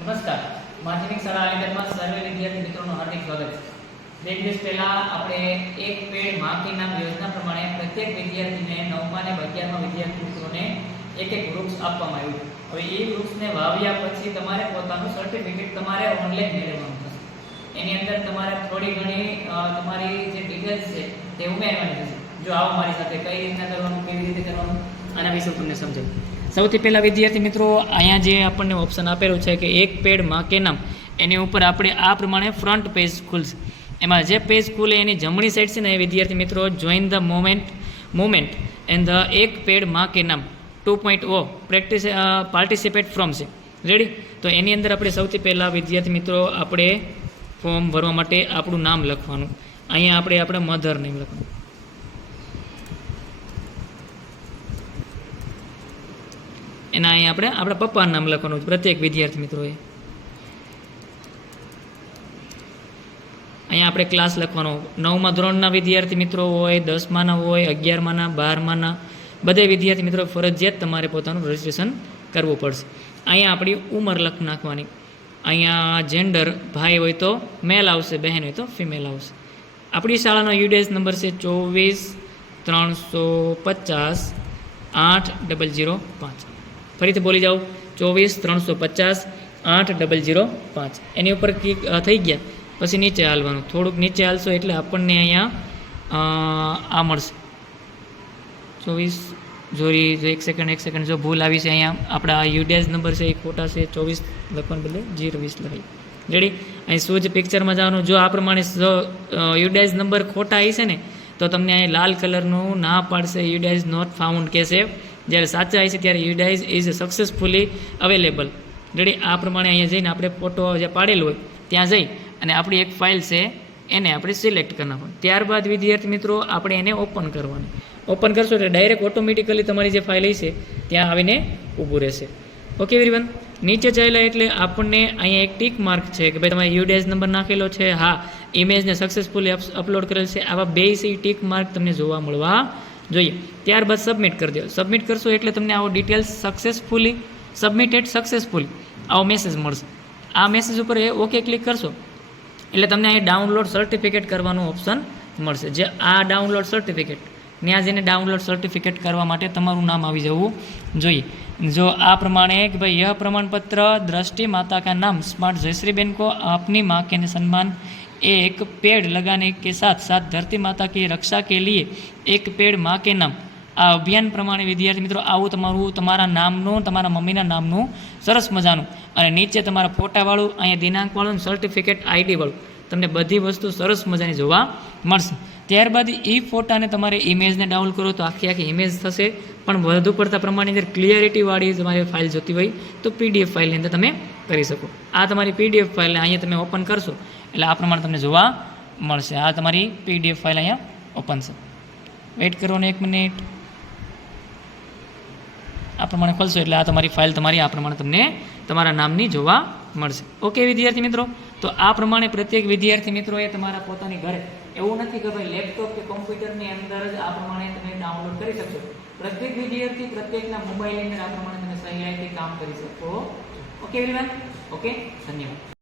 નમસ્કાર. માધ્યમિક શાળા આલિંગરમાં સર્વે વિદ્યાર્થી મિત્રોનું હાર્દિક સ્વાગત છે. બે દિવસ પહેલા આપણે એક પેડમાં નામ યોજના પ્રમાણે પ્રત્યેક વિદ્યાર્થીને નવમા અને અગિયારમા વિદ્યાર્થી મિત્રોને એક એક વૃક્ષ આપવામાં આવ્યું. હવે એ વૃક્ષને વાવ્યા પછી તમારે પોતાનું સર્ટિફિકેટ તમારે ઓનલાઈન મેળવવાનું થશે. એની અંદર તમારે થોડી ઘણી તમારી જે ડિટેલ્સ છે તે ઉમેરવાની થશે. જો આવો મારી સાથે કઈ રીતના કરવાનું, કેવી રીતે કરવાનું, આના વિશે તમને સમજાવું. સૌથી પહેલાં વિદ્યાર્થી મિત્રો, અહીંયા જે આપણને ઓપ્શન આપેલું છે કે એક પેડમાં કે નામ એની ઉપર આપણે આ પ્રમાણે ફ્રન્ટ પેજ ખુલશે. એમાં જે પેજ ખુલે એની જમણી સાઈડ છે ને એ વિદ્યાર્થી મિત્રો join the moment moment and the એક પેડમાં કે નામ ટુ પોઈન્ટ ઓ પ્રેક્ટિસ પાર્ટિસિપેટ ફ્રોમ છે. રેડી તો એની અંદર આપણે સૌથી પહેલાં વિદ્યાર્થી મિત્રો, આપણે ફોર્મ ભરવા માટે આપણું નામ લખવાનું. અહીંયા આપણે આપણે મધર નેમ લખવાનું. એના અહીંયા આપણે, આપણા પપ્પાનું નામ લખવાનું છે, પ્રત્યેક વિદ્યાર્થી મિત્રોએ. અહીંયા આપણે ક્લાસ લખવાનો. નવમા ધોરણના વિદ્યાર્થી મિત્રો હોય, દસમાના હોય, અગિયારમાના, બારમાના, બધે વિદ્યાર્થી મિત્રો ફરજિયાત તમારે પોતાનું રજિસ્ટ્રેશન કરવું પડશે. અહીંયા આપણી ઉંમર લખ નાખવાની. અહીંયા જેન્ડર ભાઈ હોય તો મેલ આવશે, બહેન હોય તો ફિમેલ આવશે. આપણી શાળાનો યુડેસ નંબર છે ચોવીસ, ત્રણસો પચાસ, આઠ ડબલ જીરો પાંચ. ફરીથી બોલી જાઓ ચોવીસ, ત્રણસો પચાસ, આઠ, ડબલ જીરો, પાંચ. એની ઉપર ક્લિક થઈ ગયા. પછી નીચે હાલવાનું. થોડુંક નીચે હાલશો એટલે આપણને અહીંયા આ મળશે. ચોવીસ, જોરી, જો એક સેકન્ડ એક સેકન્ડ જો ભૂલ આવી છે અહીંયા, આપણા યુડીએસ નંબર છે, એ ખોટા છે. ચોવીસ લખવાને બદલે જીરો વીસ લખાય રેડી અહીં શું જ પિક્ચરમાં જવાનું? જો આ પ્રમાણે જો યુડીએસ નંબર ખોટા આવી છે ને, તો તમને અહીં લાલ કલરનું ના પાડશે. યુડીએસ નોટ ફાઉન્ડ કહેશે. જ્યારે સાચા છે ત્યારે UDISE is successfully available ready આ પ્રમાણે અહીંયા જઈને આપણે ફોટો જે પાડેલો હોય, ત્યાં જઈ અને આપણી એક ફાઇલ છે, એને આપણે સિલેક્ટ કરી નાખવાનું ત્યારબાદ વિદ્યાર્થી મિત્રો, આપણે એને ઓપન કરવાની. ઓપન કરશો એટલે ડાયરેક્ટ ઓટોમેટિકલી તમારી જે ફાઇલ હશે, ત્યાં આવીને ઊભું રહેશે. ઓકે એવરીવન નીચે ચાલ્યા એટલે આપણને અહીંયા એક ટીક માર્ક છે કે ભાઈ તમારે યુડેઝ નંબર નાખેલો છે. હા ઇમેજને સક્સેસફુલી અપલોડ કરેલ છે. આવા બે ટીક માર્ક તમને જોવા મળવા જોઈએ. ત્યારબાદ સબમિટ કરી દો. સબમિટ કરશો એટલે તમને આવો ડિટેલ્સ સક્સેસફુલી સબમિટેડ સક્સેસફુલી આવો મેસેજ મળશે. આ મેસેજ ઉપર એ ઓકે ક્લિક કરશો એટલે તમને અહીં ડાઉનલોડ સર્ટિફિકેટ કરવાનું ઓપ્શન મળશે. જે આ ડાઉનલોડ સર્ટિફિકેટ ત્યાં જઈને ડાઉનલોડ સર્ટિફિકેટ કરવા માટે તમારું નામ આવી જવું જોઈએ. જો આ પ્રમાણે કે ભાઈ યહ પ્રમાણપત્ર, દ્રષ્ટિ માતા કા નામ સ્માર્ટ જયશ્રી બેન કો, આપની માં કે સન્માન एक पेड़ लगाने के साथ साथ धरती माता की रक्षा के लिए एक पेड़ माँ के नाम આ અભિયાન પ્રમાણે વિદ્યાર્થી મિત્રો આવું તમારું તમારા નામનું તમારા મમ્મીના નામનું સરસ મજાનું અને નીચે તમારા ફોટાવાળું અહીંયા દિનાંકવાળું સર્ટિફિકેટ આઈડીવાળું તમને બધી વસ્તુ સરસ મજાની જોવા મળશે ત્યારબાદ એ ફોટાને તમારે ઇમેજને ડાઉનલોડ કરો તો આખી આખી ઇમેજ થશે પણ વધુ પડતા પ્રમાણની અંદર ક્લિયરિટીવાળી તમારી ફાઇલ જોતી હોય તો પીડીએફ ફાઇલની અંદર તમે કરી શકો આ તમારી પીડીએફ ફાઇલ અહીંયા તમે ઓપન કરશો એટલે આ પ્રમાણે તમને જોવા મળશે. આ તમારી પીડીએફ ફાઇલ અહીંયા ઓપન છે. વેઇટ કરો એક મિનિટ. આ પ્રમાણે ખોલશો એટલે આ તમારી ફાઇલ તમારી, આ પ્રમાણે તમને તમારા નામની જોવા મળશે. ઓકે વિદ્યાર્થી મિત્રો? તો આ પ્રમાણે પ્રત્યેક વિદ્યાર્થી મિત્રોએ તમારા પોતાની ઘરે, એવું નથી કે ભાઈ લેપટોપ કે કોમ્પ્યુટરની અંદર જ આ પ્રમાણે તમે ડાઉનલોડ કરી શકશો. પ્રત્યેક વિદ્યાર્થી પ્રત્યેકના મોબાઈલની અંદર આ પ્રમાણે તમે સહેલાઈથી કામ કરી શકો. ઓકે એવરીવન ઓકે ધન્યવાદ.